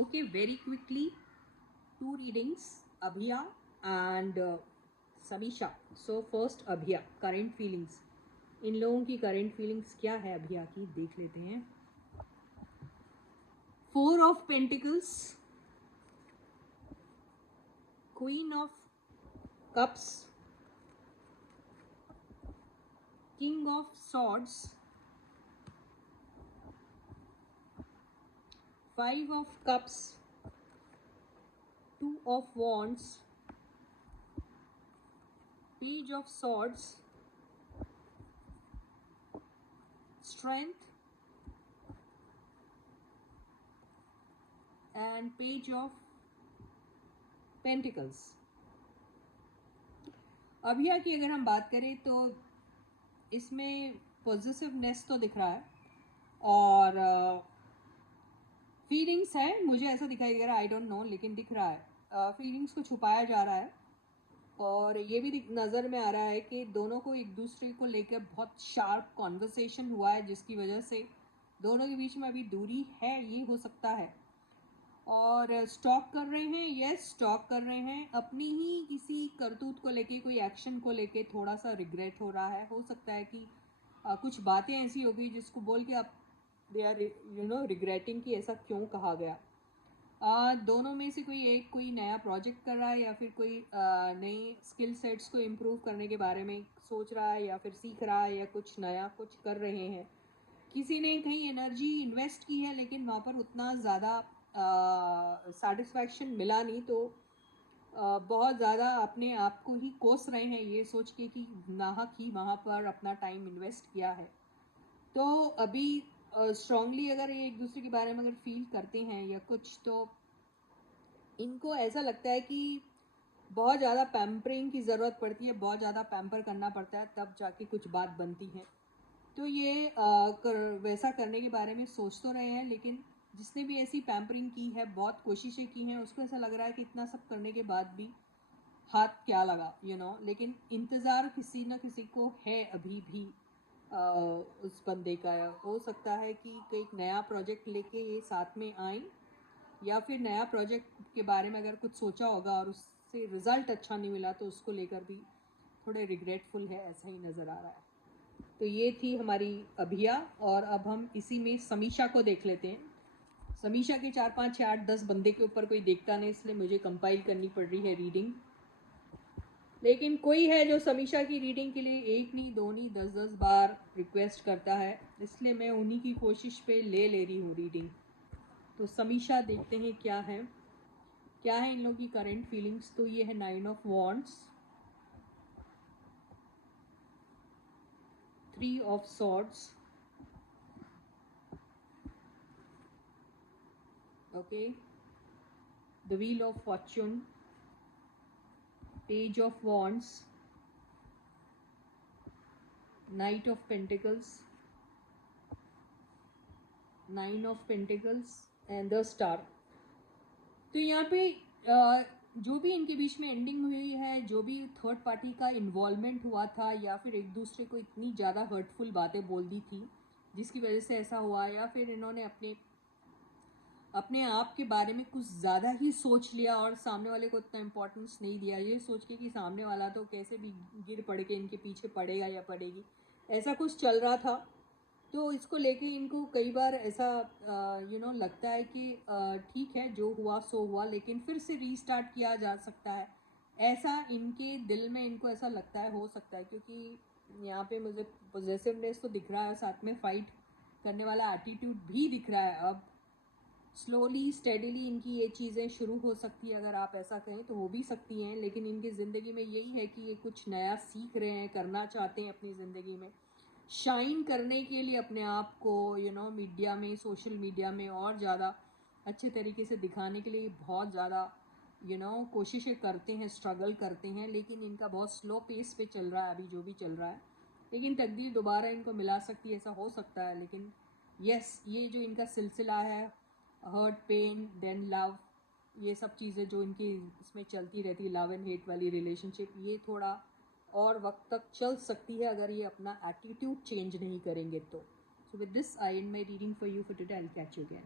Okay, very quickly, two readings, Abhiya and Samisha. So first Abhiya, current feelings. इन लोगों की current feelings क्या है अभिया की, देख लेते हैं. 4 of Pentacles, Queen of Cups, King of Swords, 5 of Cups, 2 of Wands, Page of Swords, Strength, and Page of Pentacles. अभिया की अगर हम बात करें तो इसमें पॉजिटिवनेस तो दिख रहा है और फीलिंग्स है, मुझे ऐसा दिखाई दे रहा है, आई डोंट नो, लेकिन दिख रहा है फीलिंग्स को छुपाया जा रहा है. और ये भी नज़र में आ रहा है कि दोनों को एक दूसरे को लेकर बहुत शार्प कॉन्वर्सेशन हुआ है, जिसकी वजह से दोनों के बीच में अभी दूरी है, ये हो सकता है. और स्टॉक कर रहे हैं, यस स्टॉक कर रहे हैं, अपनी ही किसी करतूत को लेके, कोई एक्शन को लेके थोड़ा सा रिग्रेट हो रहा है. हो सकता है कि कुछ बातें ऐसी हो गई जिसको बोल के आप दे आर रिग्रेटिंग कि ऐसा क्यों कहा गया. दोनों में से कोई एक कोई नया प्रोजेक्ट कर रहा है या फिर कोई नई स्किल सेट्स को इम्प्रूव करने के बारे में सोच रहा है या फिर सीख रहा है या कुछ नया कुछ कर रहे हैं. किसी ने कहीं एनर्जी इन्वेस्ट की है लेकिन वहाँ पर उतना ज़्यादा सेटिस्फैक्शन मिला नहीं, तो बहुत ज़्यादा अपने आप को ही कोस रहे हैं ये सोच के कि नाहक ही वहाँ पर अपना टाइम इन्वेस्ट किया है. तो अभी स्ट्रांगली अगर ये एक दूसरे के बारे में अगर फील करते हैं या कुछ, तो इनको ऐसा लगता है कि बहुत ज़्यादा पैम्परिंग की ज़रूरत पड़ती है, बहुत ज़्यादा पैम्पर करना पड़ता है, तब जाके कुछ बात बनती है. तो ये वैसा करने के बारे में सोच तो रहे हैं, लेकिन जिसने भी ऐसी पैम्परिंग की है, बहुत कोशिशें की हैं, उसको ऐसा लग रहा है कि इतना सब करने के बाद भी हाथ क्या लगा, लेकिन इंतज़ार किसी न किसी को है अभी भी उस बंदे का. हो सकता है कि कोई नया प्रोजेक्ट लेके ये साथ में आए, या फिर नया प्रोजेक्ट के बारे में अगर कुछ सोचा होगा और उससे रिज़ल्ट अच्छा नहीं मिला तो उसको लेकर भी थोड़े रिग्रेटफुल है, ऐसा ही नज़र आ रहा है. तो ये थी हमारी अभिया, और अब हम इसी में समीशा को देख लेते हैं. समीशा के 4 5 6 8 10 बंदे के ऊपर कोई देखता नहीं, इसलिए मुझे कंपाइल करनी पड़ रही है रीडिंग. लेकिन कोई है जो समीशा की रीडिंग के लिए 1 नहीं 2 नहीं 10 बार रिक्वेस्ट करता है, इसलिए मैं उन्हीं की कोशिश पे ले रही हूँ रीडिंग. तो समीशा देखते हैं क्या है इन लोगों की करंट फीलिंग्स. तो ये है 9 of wands, 3 of swords, okay, the wheel of Fortune, page of wands, night of pentacles, 9 of pentacles and the star. तो यहाँ पे जो भी इनके बीच में एंडिंग हुई है, जो भी थर्ड पार्टी का इन्वॉल्वमेंट हुआ था या फिर एक दूसरे को इतनी ज़्यादा हर्टफुल बातें बोल दी थी जिसकी वजह से ऐसा हुआ, या फिर इन्होंने अपने आप के बारे में कुछ ज़्यादा ही सोच लिया और सामने वाले को इतना इम्पोर्टेंस नहीं दिया, ये सोच के कि सामने वाला तो कैसे भी गिर पड़ के इनके पीछे पड़ेगा या पड़ेगी, ऐसा कुछ चल रहा था. तो इसको लेके इनको कई बार ऐसा लगता है कि ठीक है जो हुआ सो हुआ, लेकिन फिर से रीस्टार्ट किया जा सकता है, ऐसा इनके दिल में इनको ऐसा लगता है. हो सकता है क्योंकि यहाँ पे मुझे पॉजिटिवनेस तो दिख रहा है, साथ में फाइट करने वाला एटीट्यूड भी दिख रहा है. अब स्लोली स्टेडीली इनकी ये चीज़ें शुरू हो सकती है, अगर आप ऐसा कहें तो हो भी सकती हैं, लेकिन इनकी ज़िंदगी में यही है कि ये कुछ नया सीख रहे हैं, करना चाहते हैं अपनी ज़िंदगी में, शाइन करने के लिए अपने आप को मीडिया में, सोशल मीडिया में और ज़्यादा अच्छे तरीके से दिखाने के लिए बहुत ज़्यादा कोशिशें करते हैं, स्ट्रगल करते हैं, लेकिन इनका बहुत स्लो पेस पे चल रहा है अभी जो भी चल रहा है. लेकिन तकदीर दोबारा इनको मिला सकती है, ऐसा हो सकता है. लेकिन यस, ये जो इनका सिलसिला है, हर्ट, पेन, देन लव, ये सब चीज़ें जो इनकी इसमें चलती रहती है, लव एंड हेट वाली रिलेशनशिप, ये थोड़ा और वक्त तक चल सकती है अगर ये अपना एटीट्यूड चेंज नहीं करेंगे तो. So with this I and my reading for you for today. I will catch you again.